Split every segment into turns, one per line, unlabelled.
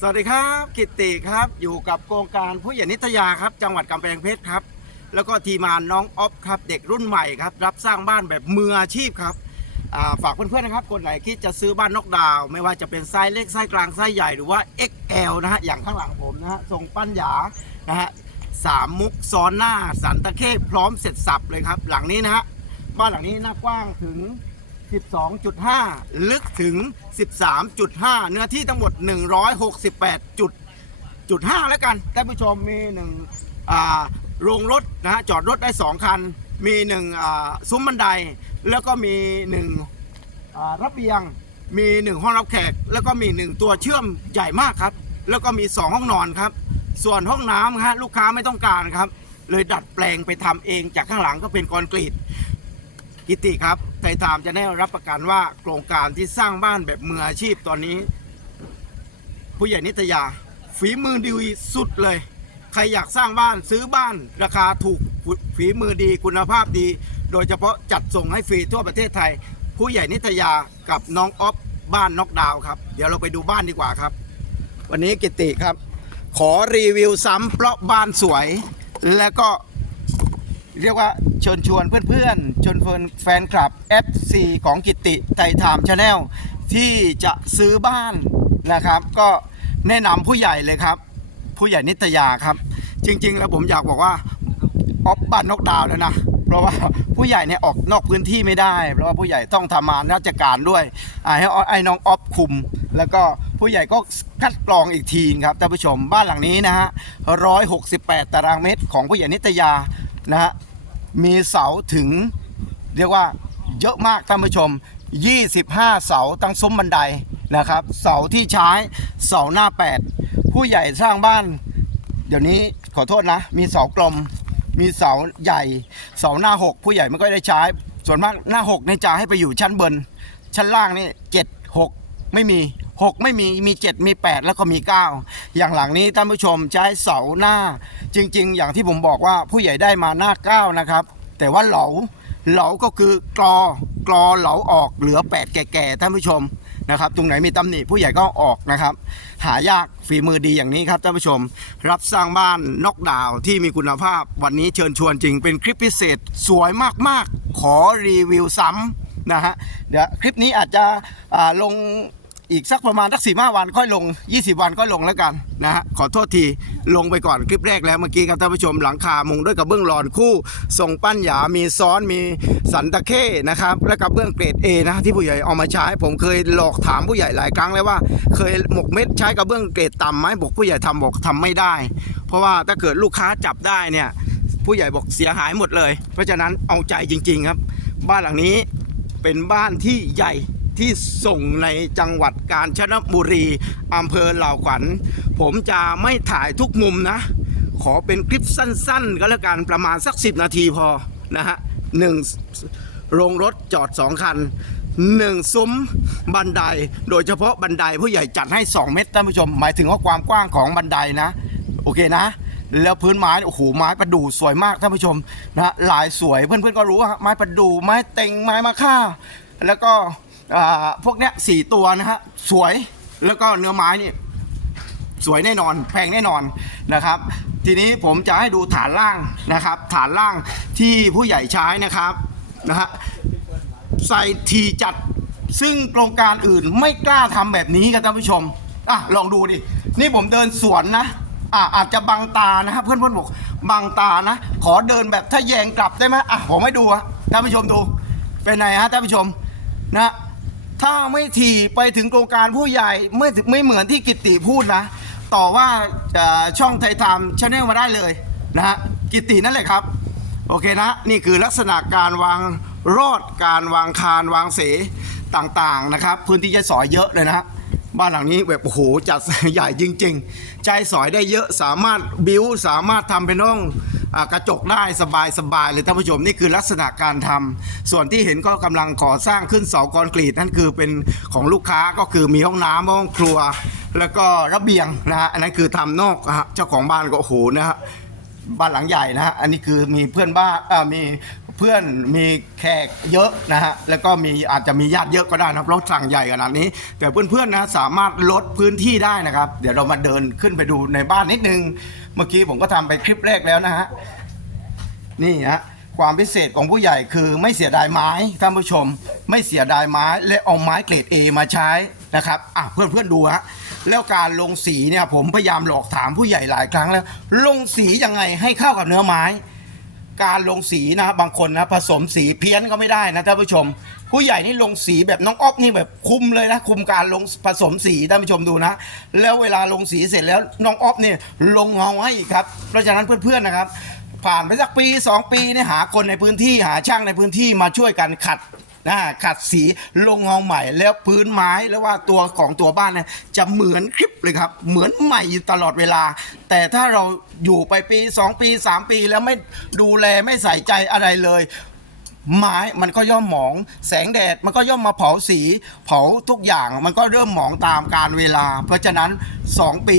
สวัสดีครับกิตติครับอยู่กับโครงการผู้ใหญ่นิตยาครับ จังหวัดกำแพงเพชรครับ แล้วก็ทีมงานน้องออฟครับ เด็กรุ่นใหม่ครับ รับสร้างบ้านแบบมืออาชีพครับอ่าฝากเพื่อนๆนะครับ คนไหนคิดจะซื้อบ้านนอกดาว ไม่ว่าจะเป็นไซส์เล็กไซส์กลางไซส์ใหญ่หรือว่า XL นะฮะอย่างข้างหลังผมนะฮะทรงปั้นหยานะฮะสามมุกซ้อนหน้าสันตะเข้พร้อมเสร็จสับเลยครับ หลังนี้นะฮะบ้านหลังนี้หน้ากว้างถึง 12.5 ลึกถึง 13.5 เนื้อที่ทั้งหมด 168 จุดจุด5แล้วกันท่านผู้ชมมีหนึ่งอ่าโรงรถนะฮะจอดรถได้ 2 คัน มีหนึ่งอ่าซุ้มบันได แล้วก็มีหนึ่งอ่าระเบียง มีหนึ่งห้องรับแขก แล้วก็มีหนึ่งตัวเชื่อมใหญ่มากครับ แล้วก็มี 2 ห้องนอนครับ ส่วนห้องน้ำฮะลูกค้าไม่ต้องการครับ เลยดัดแปลงไปทำเองจากข้างหลังก็เป็นคอนกรีต กิติครับไทยไทม์จะได้รับประกันว่าโครงการที่สร้างบ้านแบบมืออาชีพตอนนี้ ผู้ใหญ่นิตยา ฝีมือดีสุดเลย ใครอยากสร้างบ้านซื้อบ้านราคาถูกฝีมือดีคุณภาพดี โดยเฉพาะจัดส่งให้ฟรีทั่วประเทศไทย ผู้ใหญ่นิตยากับน้องออฟบ้านน็อกดาวครับ เดี๋ยวเราไปดูบ้านดีกว่าครับ วันนี้กิติครับ ขอรีวิวซ้ำเพราะบ้านสวย และก็ เรียกว่าเชิญชวนเพื่อนๆเชิญชวนแฟนคลับ FC ของกิติไทยไทม์ชาแนลที่จะซื้อบ้านนะครับ ก็แนะนำผู้ใหญ่เลยครับ ผู้ใหญ่นิตยาครับ จริง ๆ แล้วผมอยากบอกว่าออฟบ้านนกดาวแล้วนะเพราะว่าผู้ใหญ่เนี่ยออกนอกพื้นที่ไม่ได้ เพราะว่าผู้ใหญ่ต้องทำงานราชการด้วยให้ไอ้น้องออฟคุม แล้วก็ผู้ใหญ่ก็คัดกรองอีกทีครับท่านผู้ชมบ้านหลังนี้นะฮะ168 ตารางเมตรของผู้ใหญ่นิตยานะฮะ มีเสาถึง เรียกว่าเยอะมากท่านผู้ชม 25 เสาตั้งซุ้มบันไดนะครับ เสาที่ใช้เสาหน้า 8 ผู้ใหญ่สร้างบ้าน เดี๋ยวนี้ขอโทษนะ มีเสากลม มีเสาใหญ่ เสาหน้า 6 ผู้ใหญ่ไม่ค่อยได้ใช้ ส่วนมากหน้า6ในยจะให้ไปอยู่ชั้นบนชั้นล่างนี่7 6ไม่มี 6 ไม่มีมี 7 มี 8 แล้วก็มี 9 อย่างหลังนี้ท่านผู้ชมใช้เสาหน้า จริง ๆ อย่างที่ผมบอกว่าผู้ใหญ่ได้มาหน้า 9 นะครับ แต่ว่าเหลาเหลาก็คือกรอกรอเหลาออกเหลือ 8 แก่ๆท่านผู้ชมนะครับตรงไหนมีตำหนิผู้ใหญ่ก็ออกนะครับ หายากฝีมือดีอย่างนี้ครับท่านผู้ชม รับสร้างบ้านนอกดาวที่มีคุณภาพ วันนี้เชิญชวนจริงเป็นคลิปพิเศษสวยมากๆ ขอรีวิวซ้ำนะฮะเดี๋ยวคลิปนี้อาจจะลง อีกสักประมาณสักสี่ห้าวันค่อยลง 20 วันก็ลงแล้วกันนะฮะขอโทษทีลงไปก่อนคลิปแรกแล้วเมื่อกี้ครับท่านผู้ชมหลังคามุงด้วยกระเบื้องหลอนคู่ทรงปั้นหยา มีซ้อนมีสันตะเข้นะครับและกระเบื้องเกรด A นะที่ผู้ใหญ่เอามาใช้ ผมเคยหลอกถามผู้ใหญ่หลายครั้งแล้วว่า เคยหมกเม็ดใช้กระเบื้องเกรดต่ำไหมบอกผู้ใหญ่ทำบอกทำไม่ได้ เพราะว่าถ้าเกิดลูกค้าจับได้เนี่ยผู้ใหญ่บอกเสียหายหมดเลย เพราะฉะนั้นเอาใจจริง ๆ ครับ บ้านหลังนี้เป็นบ้านที่ใหญ่ ที่ส่งในจังหวัดกาญจนบุรีอำเภอเหล่าขวัญ ผมจะไม่ถ่ายทุกมุมนะ ขอเป็นคลิปสั้นๆ ก็แล้วกันประมาณสัก 10 นาทีพอนะฮะหนึ่งโรงรถจอด 2 คันหนึ่งซุ้มบันได โดยเฉพาะบันไดผู้ใหญ่จัดให้ 2 เมตรท่านผู้ชม หมายถึงว่าความกว้างของบันไดนะ โอเคนะ แล้วพื้นไม้โอ้โหไม้ประดู่สวยมากท่านผู้ชมนะฮะลายสวยเพื่อนๆก็รู้ว่าไม้ประดู่ไม้เต็งไม้มะค่า แล้วก็ อ่าพวกเนี้ยสี่ตัวนะฮะสวยแล้วก็เนื้อไม้นี่สวยแน่นอนแพงแน่นอนนะครับ ทีนี้ผมจะให้ดูฐานล่างนะครับ ฐานล่างที่ผู้ใหญ่ใช้นะครับนะฮะใส่ทีจัดซึ่งโครงการอื่นไม่กล้าทำแบบนี้ครับท่านผู้ชมอะลองดูดินี่ผมเดินสวนนะอะอาจจะบังตานะครับเพื่อนๆบอกบังตานะ ขอเดินแบบถ้าแยงกลับได้ไหมอะผมให้ดูอะท่านผู้ชมดูเป็นไงฮะท่านผู้ชมนะ ถ้าไม่ถี่ไปถึงโครงการผู้ใหญ่ไม่ไม่เหมือนที่กิตติพูดนะ ต่อว่าเอ่อช่องไทยไทม์ชาแนลมาได้เลยนะฮะกิตตินั่นแหละครับ โอเคนะ นี่คือลักษณะการวางรอดการวางคานวางเสต่างๆนะครับ พื้นที่ใช้สอยเยอะเลยนะฮะบ้านหลังนี้แบบโอ้โหจัด ใหญ่จริงๆใช้สอยได้เยอะสามารถบิวสามารถทำเป็นห้อง กระจกได้สบายๆเลยท่านผู้ชมนี่คือลักษณะการทำส่วนที่เห็นก็กำลังก่อสร้างขึ้นเสากอนกรีตนั่นคือเป็นของลูกค้าก็คือมีห้องน้ำห้องครัว แล้วก็ระเบียงนะฮะอันนั้นคือทำนอกอะฮะเจ้าของบ้านก็โอ้โหนะฮะบ้านหลังใหญ่นะฮะอันนี้คือมีเพื่อนบ้านมี เพื่อนมีแขกเยอะนะฮะแล้วก็มีอาจจะมีญาติเยอะก็ได้นะเพราะสั่งใหญ่ขนาดนี้ แต่เพื่อนๆนะสามารถลดพื้นที่ได้นะครับ เดี๋ยวเรามาเดินขึ้นไปดูในบ้านนิดนึง เมื่อกี้ผมก็ทำไปคลิปแรกแล้วนะฮะนี่ฮะความพิเศษของผู้ใหญ่คือไม่เสียดายไม้ท่านผู้ชม ไม่เสียดายไม้และเอาไม้เกรด A มาใช้นะครับอะเพื่อนเพื่อนๆดูฮะแล้วการลงสีเนี่ยผมพยายามหลอกถามผู้ใหญ่หลายครั้งแล้ว ลงสียังไงให้เข้ากับเนื้อไม้ การลงสีนะบางคนนะผสมสีเพี้ยนก็ไม่ได้นะท่านผู้ชม ผู้ใหญ่นี่ลงสีแบบน้องอ๊อฟนี่แบบคุมเลยนะคุมการลงผสมสีท่านผู้ชมดูนะ แล้วเวลาลงสีเสร็จแล้วน้องอ๊อฟนี่ลงเงาให้อีกครับเพราะฉะนั้นเพื่อนๆนะครับ ผ่านไปสักปี 2 ปีเนี่ยหาคนในพื้นที่หาช่างในพื้นที่มาช่วยกันขัด นะขัดสีลงเงาใหม่ แล้วพื้นไม้แล้วว่าตัวของตัวบ้านเนี่ยจะเหมือนคลิปเลยครับ เหมือนใหม่อยู่ตลอดเวลา แต่ถ้าเราอยู่ไปปี 2 ปี 3 ปีแล้วไม่ดูแลไม่ใส่ใจอะไรเลยไม้มันก็ย่อมหมอง แสงแดดมันก็ย่อมมาเผาสี เผาทุกอย่างมันก็เริ่มหมองตามการเวลา เพราะฉะนั้น 2 ปี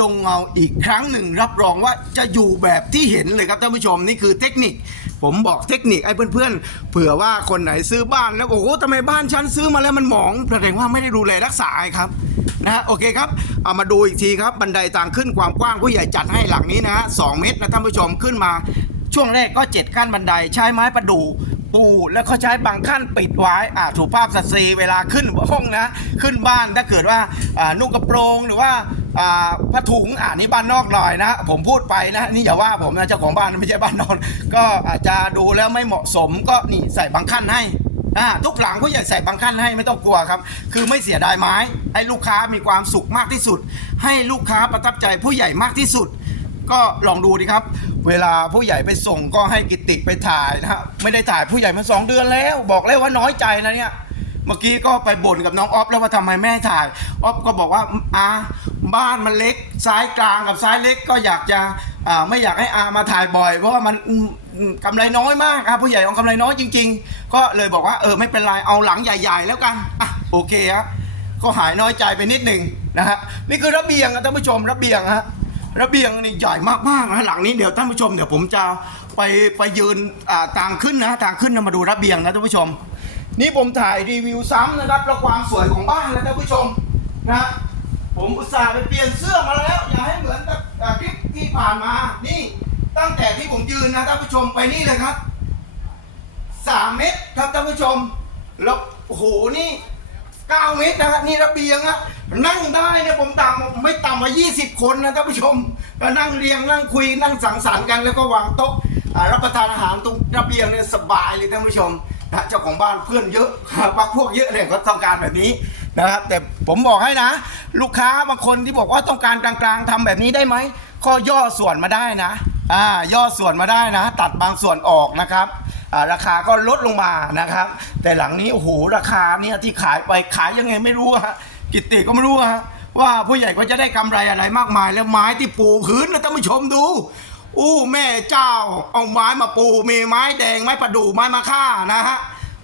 ลงเงาอีกครั้งหนึ่ง รับรองว่าจะอยู่แบบที่เห็นเลยครับท่านผู้ชมนี่คือเทคนิค ผมบอกเทคนิคไอ้เพื่อนๆเผื่อว่าคนไหนซื้อบ้านแล้วโอ้โหทำไมบ้านฉันซื้อมาแล้วมันหมองแสดงว่าไม่ได้ดูแลรักษาครับนะฮะโอเคครับเอามาดูอีกทีครับบันไดทางขึ้นความกว้างผู้ใหญ่จัดให้หลังนี้นะฮะสองเมตรนะท่านผู้ชมขึ้นมา ช่วงแรกก็ 7 ขั้นบันไดใช้ไม้ประดู่ปูแล้วก็ใช้บางขั้นปิดไว้อ่าถูกภาพสตรีเวลาขึ้นห้องนะ ขึ้นบ้านถ้าเกิดว่าอ่านุ่งกระโปรงหรือว่า ผ้าถุงอ่านี่บ้านนอกหน่อยนะ ผมพูดไปนะนี่อย่าว่าผมนะเจ้าของบ้านไม่ใช่บ้านนอนก็อาจจะดูแล้วไม่เหมาะสมก็นี่ใส่บางขั้นให้อ่าทุกหลังผู้ใหญ่ใส่บางขั้นให้ไม่ต้องกลัวครับ คือไม่เสียดายไม้ให้ลูกค้ามีความสุขมากที่สุด ให้ลูกค้าประทับใจผู้ใหญ่มากที่สุด ก็ลองดูดิครับ เวลาผู้ใหญ่ไปส่งก็ให้กิติไปถ่ายนะฮะไม่ได้ถ่ายผู้ใหญ่มาสองเดือนแล้ว บอกเลยว่าน้อยใจนะเนี่ยเมื่อกี้ก็ไปบ่นกับน้องออฟแล้วว่าทำไมไม่ให้ถ่ายออฟก็บอกว่าอา บ้านมันเล็กซ้ายกลางกับซ้ายเล็กก็อยากจะไม่อยากให้อามาถ่ายบ่อย เพราะว่ามันกำไรน้อยมากครับผู้ใหญ่เอากำไรน้อยจริง ๆ ก็เลยบอกว่าเออไม่เป็นไรเอาหลังใหญ่ ๆ แล้วกันอะโอเคครับก็หายน้อยใจไปนิดหนึ่งนะฮะนี่คือระเบียงนะท่านผู้ชมระเบียงฮะระเบียงนี่ใหญ่มากๆนะหลังนี้เดี๋ยวท่านผู้ชมเดี๋ยวผมจะไปไปยืนอ่าทางขึ้นนะทางขึ้นนะมาดูระเบียงนะท่านผู้ชม นี่ผมถ่ายรีวิวซ้ำนะครับแล้วความสวยของบ้านนะท่านผู้ชมนะ ผมอุตส่าห์ไปเปลี่ยนเสื้อมาแล้ว อย่าให้เหมือนกับคลิปที่ผ่านมา นี่ตั้งแต่ที่ผมยืนนะท่านผู้ชมไปนี่เลยครับสามเมตรครับท่านผู้ชม แล้วโอ้โหนี่เก้าเมตรนะครับนี่ระเบียงอะนั่งได้นี่ยผมต่ำไม่ต่ำกว่า20คนนะท่านผู้ชมมานั่งเรียงนั่งคุยนั่งสังสรรค์กันแล้วก็วางโต๊ะรับประทานอาหารตรงระเบียงเนี่ยสบายเลยท่านผู้ชมนะเจ้าของบ้านเพื่อนเยอะพักพวกเยอะเนี่ยก็ต้องการแบบนี้ นะครับ แต่ผมบอกให้นะ ลูกค้าบางคนที่บอกว่าต้องการกลางๆทำแบบนี้ได้ไหมก็ย่อส่วนมาได้นะอ่าย่อส่วนมาได้นะ ตัดบางส่วนออกนะครับราคาก็ลดลงมานะครับ แต่หลังนี้โอ้โหราคาเนี่ยที่ขายไปขายยังไงไม่รู้ฮะกิตติก็ไม่รู้ฮะว่าผู้ใหญ่ก็จะได้กำไรอะไรมากมาย แล้วไม้ที่ปูพื้นนะท่านผู้ชมดู อู้แม่เจ้าเอาไม้มาปูมีไม้แดงไม้ประดู่ไม้มาค่านะฮะ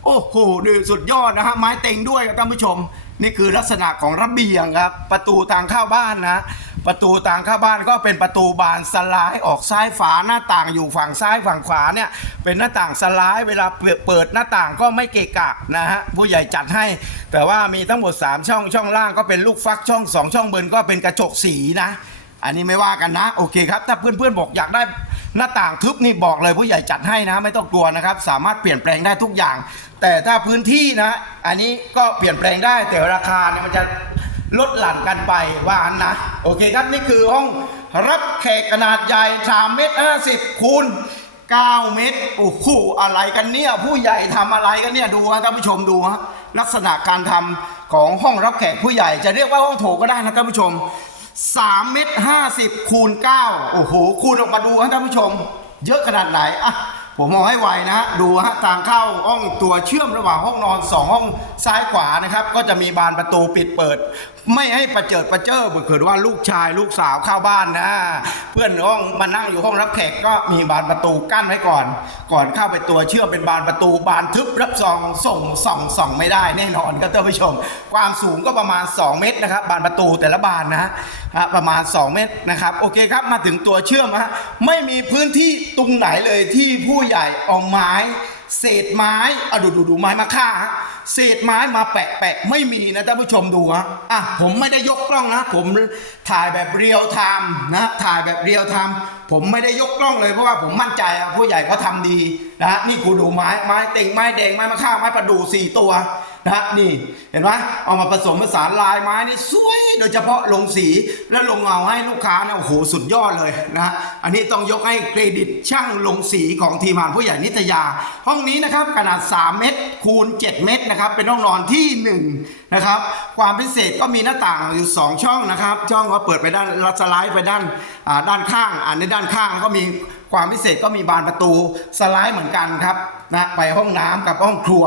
โอ้โหนี่สุดยอดนะฮะไม้เต็งด้วยครับท่านผู้ชม นี่คือลักษณะของระเบียงครับ ประตูทางเข้าบ้านนะ ประตูทางเข้าบ้านก็เป็นประตูบานสลายออกซ้ายฝาหน้าต่างอยู่ฝั่งซ้ายฝั่งขวาเนี่ยเป็นหน้าต่างสลายเวลาเปิดเปิดหน้าต่างก็ไม่เกะกะนะฮะผู้ใหญ่จัดให้ แต่ว่ามีทั้งหมด 3 ช่องช่องล่างก็เป็นลูกฟักช่อง 2 ช่องบนก็เป็นกระจกสีนะ อันนี้ไม่ว่ากันนะโอเคครับ ถ้าเพื่อนๆบอกอยากได้ หน้าต่างทึบนี่บอกเลยผู้ใหญ่จัดให้นะ ไม่ต้องกลัวนะครับ สามารถเปลี่ยนแปลงได้ทุกอย่าง แต่ถ้าพื้นที่นะ อันนี้ก็เปลี่ยนแปลงได้แต่ราคาเนี่ยมันจะลดหลั่นกันไปว่าอันนะ โอเคครับนี่คือห้องรับแขกขนาดใหญ่3เมตร50คูณ9เมตรโอ้โหอะไรกันเนี่ยผู้ใหญ่ทำอะไรกันเนี่ยดูฮะท่านผู้ชมดูฮะลักษณะการทำของห้องรับแขกผู้ใหญ่จะเรียกว่าห้องโถก็ได้นะท่านผู้ชม 3เมตร50คูณ9โอ้โหคูณออกมาดูฮะท่านผู้ชม เยอะขนาดไหนอะ ผมมองให้ไวนะดูฮะทางเข้าห้องตัวเชื่อมระหว่างห้องนอน2ห้องซ้ายขวานะครับ ก็จะมีบานประตูปิดเปิด ไม่ให้ประเจิดประเจิดเกิดว่าลูกชายลูกสาวเข้าบ้านนะ เพื่อนห้องมานั่งอยู่ห้องรับแขกก็มีบานประตูกั้นไว้ก่อน ก่อนเข้าไปตัวเชื่อมเป็นบานประตูบานทึบรับซองส่งส่องส่องไม่ได้แน่นอนครับท่านผู้ชม ความสูงก็ประมาณ 2 เมตรนะครับ บานประตูแต่ละบานนะฮะฮะประมาณ 2 เมตรนะครับโอเคครับมาถึงตัวเชื่อมฮะไม่มีพื้นที่ตรงไหนเลยที่ผู้ใหญ่เอาไม้ เศษไม้อะดูดูดูไม้มาฆ่าเศษไม้มาแปะแปะไม่มีนะท่านผู้ชมดูฮะอะผมไม่ได้ยกกล้องนะ ผมถ่ายแบบเรียลไทม์นะถ่ายแบบเรียลไทม์ผมไม่ได้ยกกล้องเลยเพราะว่าผมมั่นใจอะผู้ใหญ่ก็ทำดีนะฮะนี่กูดูไม้ไม้เต็งไม้แดงไม้มะค่าไม้ประดู่สี่ตัว นะฮะนี่เห็นไหมเอามาผสมผสานลายไม้นี่สวยโดยเฉพาะลงสีและลงเงาให้ลูกค้านะโอ้โหสุดยอดเลยนะฮะอันนี้ต้องยกให้เครดิตช่างลงสีของทีมงานผู้ใหญ่นิตยา ห้องนี้นะครับขนาด 3 เมตรคูณ 7 เมตรนะครับเป็นห้องนอนที่1นะครับความพิเศษก็มีหน้าต่างอยู่ 2 ช่องนะครับช่องก็เปิดไปด้านลัสไลด์ไปด้านด้านข้างอ่าในด้านข้างก็มี ความพิเศษก็มีบานประตูสไลด์เหมือนกันครับนะไปห้องน้ำกับห้องครัว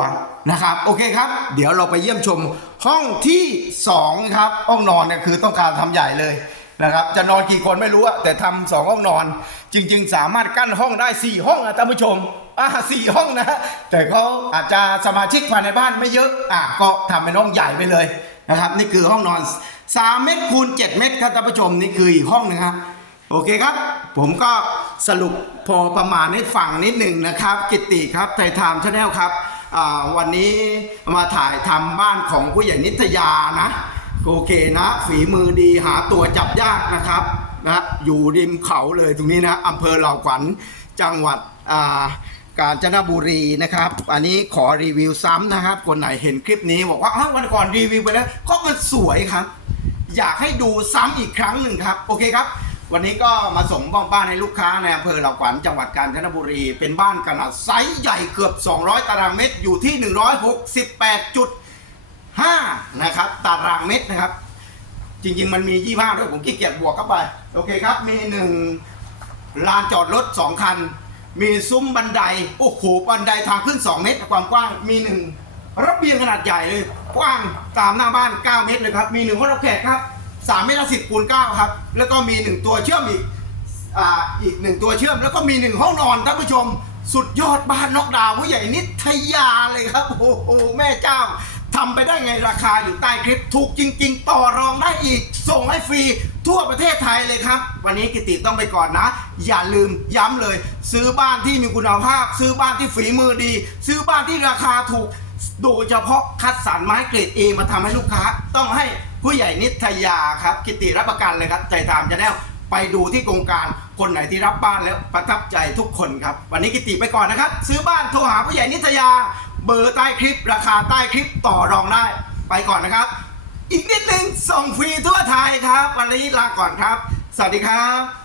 นะครับโอเคครับ เดี๋ยวเราไปเยี่ยมชมห้องที่2ครับห้องนอนเนี่ยคือต้องการทำใหญ่เลยนะครับจะนอนกี่คนไม่รู้อะแต่ทำสองห้องนอน จริง ๆ สามารถกั้นห้องได้ 4 ห้องอะท่านผู้ชมอ่าสี่ห้องนะ แต่เขาอาจจะสมาชิกภายในบ้านไม่เยอะอะก็ทำเป็นห้องใหญ่ไปเลยนะครับนี่คือห้องนอน3เมตรคูณ7เมตรครับท่านผู้ชมนี่คืออีกห้องหนึงครับ โอเคครับ ผมก็สรุปพอประมาณให้ฟังนิดหนึ่งนะครับ กิตติครับไทยไทม์ชาแนลครับวันนี้มาถ่ายทำบ้านของผู้ใหญ่นิตยานะ โอเคนะ ฝีมือดีหาตัวจับยากนะครับนะอยู่ริมเขาเลยตรงนี้นะอำเภอเหล่าขวัญจังหวัดกาญจนบุรีนะครับ อันนี้ขอรีวิวซ้ำนะครับ คนไหนเห็นคลิปนี้บอกว่าอ้าววันก่อนรีวิวไปแล้วก็มันสวยครับ อยากให้ดูซ้ำอีกครั้งหนึ่งครับ โอเคครับ วันนี้ก็มาส่งมอบบ้านให้ลูกค้าในอำเภอเหล่าขวัญจังหวัดกาญจนบุรี เป็นบ้านขนาดไซส์ใหญ่เกือบ 200 ตารางเมตรอยู่ที่ 168.5 นะครับ ตารางเมตรนะครับ จริง ๆ มันมี 25 ด้วยผมขี้เกียจบวกเข้าไป โอเคครับ มีหนึ่งลานจอดรถ 2 คัน มีซุ้มบันได โอ้โห บันไดทางขึ้น 2 เมตร ความกว้างมีหนึ่งระเบียงขนาดใหญ่เลย กว้างตามหน้าบ้าน 9 เมตรเลยครับ มีหนึ่งห้องรับแขกครับ 3เมตรละ10คูณ9ครับ แล้วก็มี1ตัวเชื่อมอีกอ่าอีกหนึ่งตัวเชื่อม แล้วก็มีหนึ่งห้องนอนท่านผู้ชม สุดยอดบ้านนอกดาวผู้ใหญ่นิทยาเลยครับ โอ้โหแม่เจ้าทำไปได้ไงราคาอยู่ใต้คลิปถูกจริง ๆ ต่อรองได้อีก ส่งให้ฟรีทั่วประเทศไทยเลยครับ วันนี้กิติต้องไปก่อนนะ อย่าลืมย้ำเลย ซื้อบ้านที่มีคุณภาพ ซื้อบ้านที่ฝีมือดี ซื้อบ้านที่ราคาถูก โดยเฉพาะคัดสรรไม้เกรด A มาทำให้ลูกค้า ต้องให้ผู้ใหญ่นิทยาครับ กิติรับประกันเลยครับใจตามจะแนวไปดูที่โครงการคนไหนที่รับบ้านแล้วประทับใจทุกคนครับ วันนี้กิติไปก่อนนะครับ ซื้อบ้านโทรหาผู้ใหญ่นิทยา เบอร์ใต้คลิป ราคาใต้คลิปต่อรองได้ไปก่อนนะครับ อีกนิดนึงส่งฟรีทั่วไทยครับ วันนี้ลาก่อนครับ สวัสดีครับ